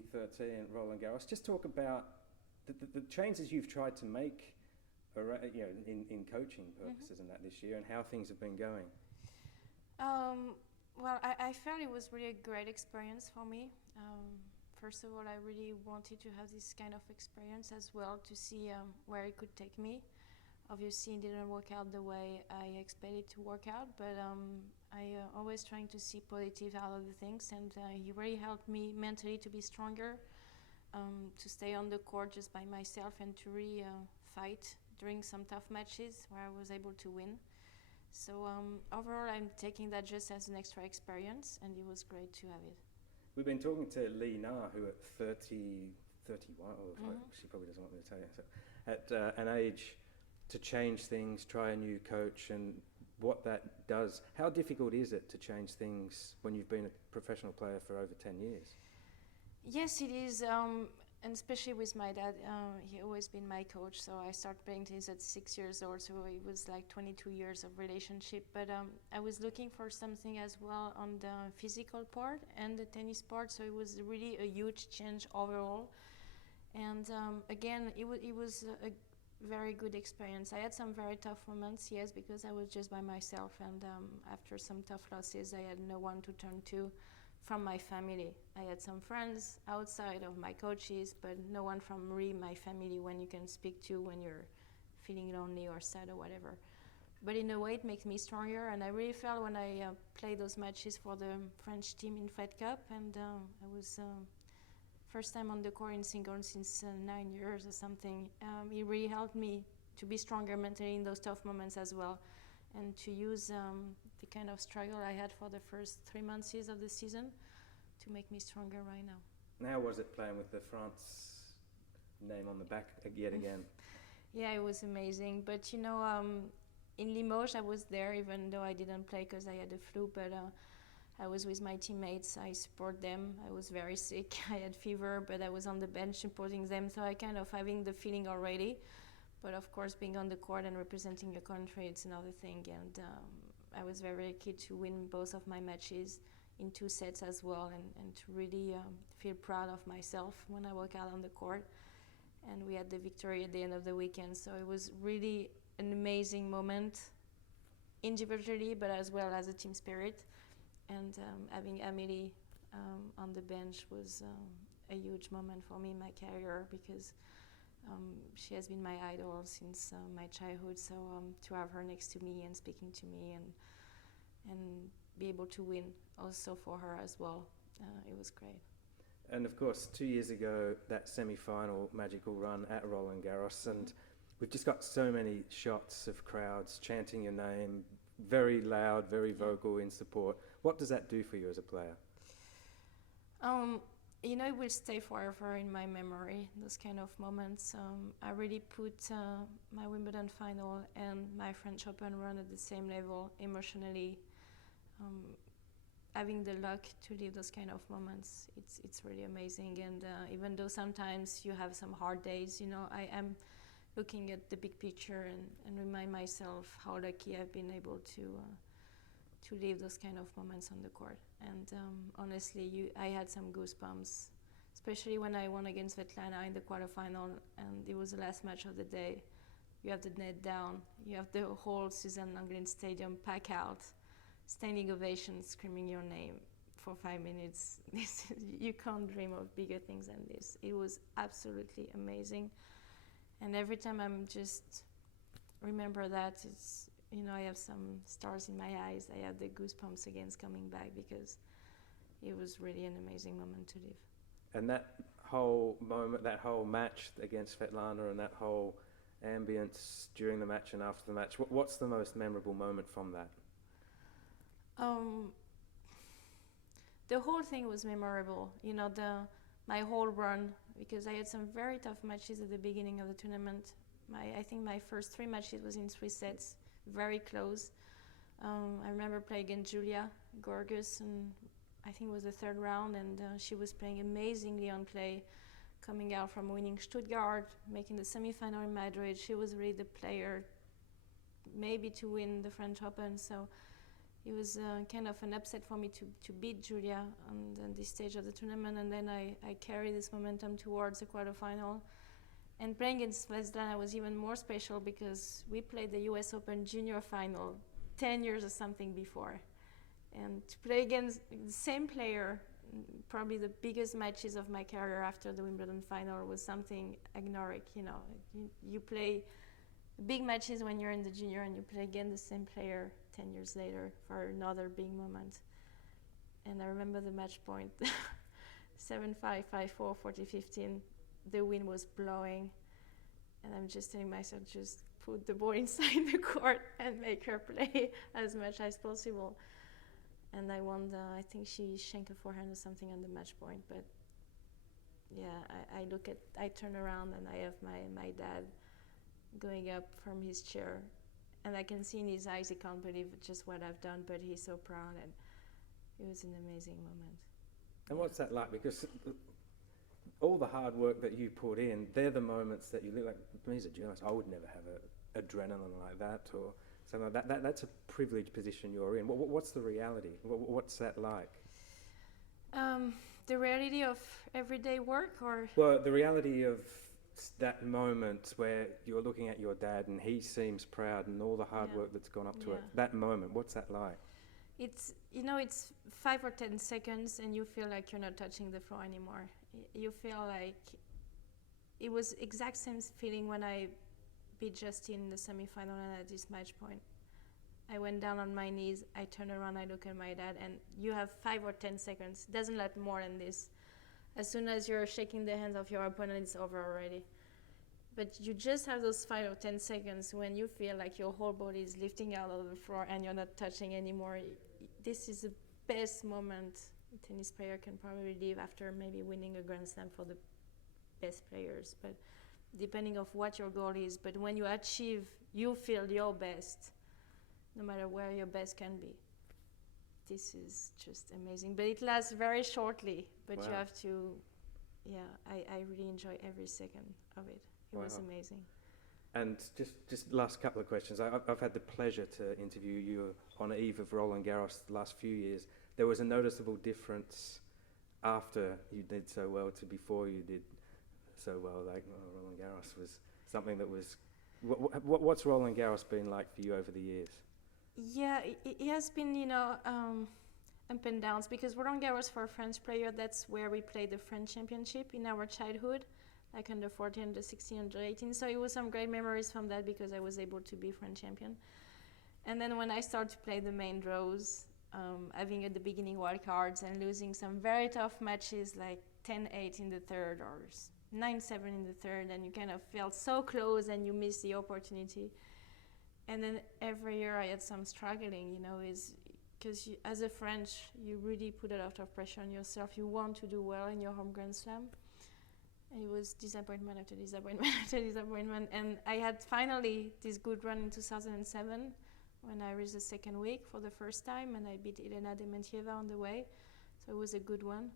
2013 Roland Garros. Just talk about the changes you've tried to make, in coaching purposes and that this year, and how things have been going. Well, I felt it was really a great experience for me. First of all, I really wanted to have this kind of experience as well to see where it could take me. Obviously, it didn't work out the way I expected to work out, but I always trying to see positive out of the things, and he really helped me mentally to be stronger, to stay on the court just by myself and to really fight during some tough matches where I was able to win. So overall, I'm taking that just as an extra experience, and it was great to have it. We've been talking to Li Na, who at 31, she probably doesn't want me to tell you, so at an age to change things, try a new coach, and what that does. How difficult is it to change things when you've been a professional player for over 10 years? Yes, it is, and especially with my dad. He always been my coach, so I started playing tennis at 6 years old, so it was like 22 years of relationship. But I was looking for something as well on the physical part and the tennis part, so it was really a huge change overall. And again, it was a very good experience. I had some very tough moments, yes, because I was just by myself, and after some tough losses, I had no one to turn to from my family. I had some friends outside of my coaches, but no one from really my family when you can speak to when you're feeling lonely or sad or whatever. But in a way, it makes me stronger, and I really felt when I played those matches for the French team in Fed Cup, and I was first time on the court in singles since 9 years or something. It really helped me to be stronger mentally in those tough moments as well, and to use the kind of struggle I had for the first 3 months of the season to make me stronger right now. How was it playing with the France name on the back yet again? Yeah, it was amazing. But in Limoges I was there even though I didn't play because I had the flu, but I was with my teammates. I support them. I was very sick. I had fever, but I was on the bench supporting them, so I kind of having the feeling already. But of course, being on the court and representing your country, it's another thing. And I was very lucky to win both of my matches in 2 sets as well, and to really feel proud of myself when I walk out on the court. And we had the victory at the end of the weekend, so it was really an amazing moment individually, but as well as a team spirit. And having Amélie on the bench was a huge moment for me in my career, because she has been my idol since my childhood. So to have her next to me and speaking to me and be able to win also for her as well, it was great. And of course, 2 years ago, that semi-final magical run at Roland Garros, and we've just got so many shots of crowds chanting your name, very loud, very vocal in support. What does that do for you as a player? It will stay forever in my memory, those kind of moments. I really put my Wimbledon final and my French Open run at the same level emotionally. Having the luck to live those kind of moments, it's really amazing. And even though sometimes you have some hard days, I am looking at the big picture and remind myself how lucky I've been able to live those kind of moments on the court. And honestly, I had some goosebumps, especially when I won against Svetlana in the quarterfinal, and it was the last match of the day. You have the net down, you have the whole Suzanne Lenglen Stadium pack out, standing ovation, screaming your name for 5 minutes. You can't dream of bigger things than this. It was absolutely amazing. And every time I'm just remember that, it's, I have some stars in my eyes. I have the goosebumps again coming back, because it was really an amazing moment to live. And that whole moment, that whole match against Svetlana, and that whole ambience during the match and after the match, what's the most memorable moment from that? The whole thing was memorable. My whole run, because I had some very tough matches at the beginning of the tournament. I think my first 3 matches was in 3 sets, very close. I remember playing against Julia Gorgas, and I think it was the 3rd round, and she was playing amazingly on clay, coming out from winning Stuttgart, making the semi-final in Madrid. She was really the player maybe to win the French Open. So it was kind of an upset for me to beat Julia on this stage of the tournament, and then I carried this momentum towards the quarterfinal. And playing against Svetlana was even more special because we played the US Open Junior Final 10 years or something before. And to play against the same player, probably the biggest matches of my career after the Wimbledon final, was something agoric, you know. You play big matches when you're in the junior, and you play again the same player 10 years later for another big moment. And I remember the match point, 7-5, 5-4, 40-15. The wind was blowing, and I'm just telling myself, just put the ball inside the court and make her play as much as possible. And I won I think she shanked a forehand or something on the match point. But yeah, I turn around and I have my dad going up from his chair, and I can see in his eyes he can't believe just what I've done, but he's so proud, and it was an amazing moment. And what's that like? Because all the hard work that you put in, they're the moments that you look like. Me as a journalist, I would never have adrenaline like that or something like that. That's a privileged position you're in. What's the reality? What's that like? The reality of everyday work, or? Well, the reality of that moment where you're looking at your dad and he seems proud and all the hard work that's gone up to it. That moment, what's that like? It's 5 or 10 seconds and you feel like you're not touching the floor anymore. You feel like it was exact same feeling when I beat Justin in the semifinal, and at this match point I went down on my knees, I turn around, I look at my dad, and you have 5 or 10 seconds. It doesn't last more than this. As soon as you're shaking the hands of your opponent, it's over already. But you just have those 5 or 10 seconds when you feel like your whole body is lifting out of the floor and you're not touching anymore. This is the best moment a tennis player can probably live after maybe winning a Grand Slam for the best players. But depending on what your goal is, but when you achieve, you feel your best, no matter where your best can be. This is just amazing. But it lasts very shortly, but you have to, I really enjoy every second of it. It was amazing. And just last couple of questions. I've had the pleasure to interview you on the eve of Roland Garros the last few years. There was a noticeable difference after you did so well to before you did so well. Like Roland Garros was something that was... What's Roland Garros been like for you over the years? Yeah, it has been, up and downs, because Roland Garros, for a French player, that's where we played the French championship in our childhood, like under 14, under 16, under 18. So it was some great memories from that because I was able to be French champion. And then when I started to play the main draws, having at the beginning wild cards and losing some very tough matches like 10-8 in the third or 9-7 in the third, and you kind of felt so close and you miss the opportunity. And then every year I had some struggling, is because as a French, you really put a lot of pressure on yourself. You want to do well in your home Grand Slam. And it was disappointment after disappointment after disappointment. And I had finally this good run in 2007 when I reached the second week for the first time, and I beat Elena Dementieva on the way. So it was a good one.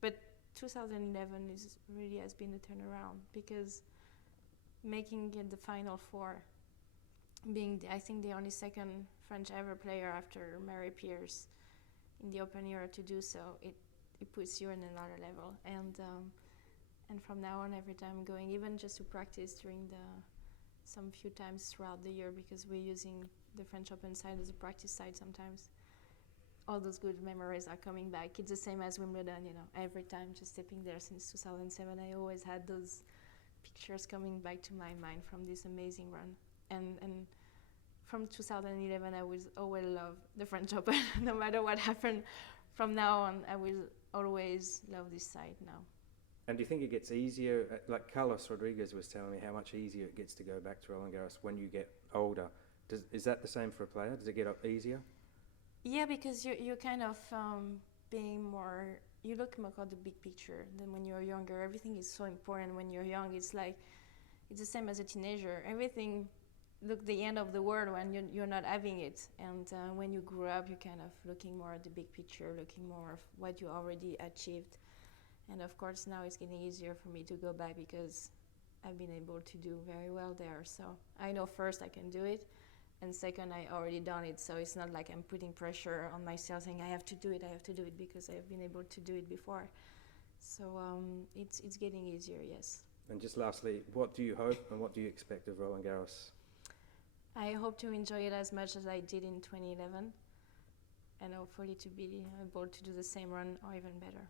But 2011 really has been a turnaround, because making it the Final Four, being I think the only second French ever player after Mary Pierce in the Open era to do so, it puts you in another level. And from now on, every time I'm going, even just to practice during some few times throughout the year, because we're using the French Open side as a practice side sometimes, all those good memories are coming back. It's the same as Wimbledon, every time just stepping there since 2007, I always had those pictures coming back to my mind from this amazing run. And from 2011, I will always love the French Open. No matter what happened from now on, I will always love this side now. And do you think it gets easier? Like Carlos Rodriguez was telling me how much easier it gets to go back to Roland Garros when you get older. Is that the same for a player? Does it get easier? Yeah, because you're kind of being more... You look more at the big picture than when you're younger. Everything is so important when you're young. It's like... It's the same as a teenager. Everything... Look the end of the world when you're not having it, and when you grow up, you're kind of looking more at the big picture, looking more of what you already achieved. And of course now it's getting easier for me to go back because I've been able to do very well there. So I know first I can do it, and second, I already done it, so it's not like I'm putting pressure on myself saying I have to do it because I've been able to do it before. So it's getting easier, yes. And just lastly, what do you hope and what do you expect of Roland Garros? I hope to enjoy it as much as I did in 2011, and hopefully to be able to do the same run or even better.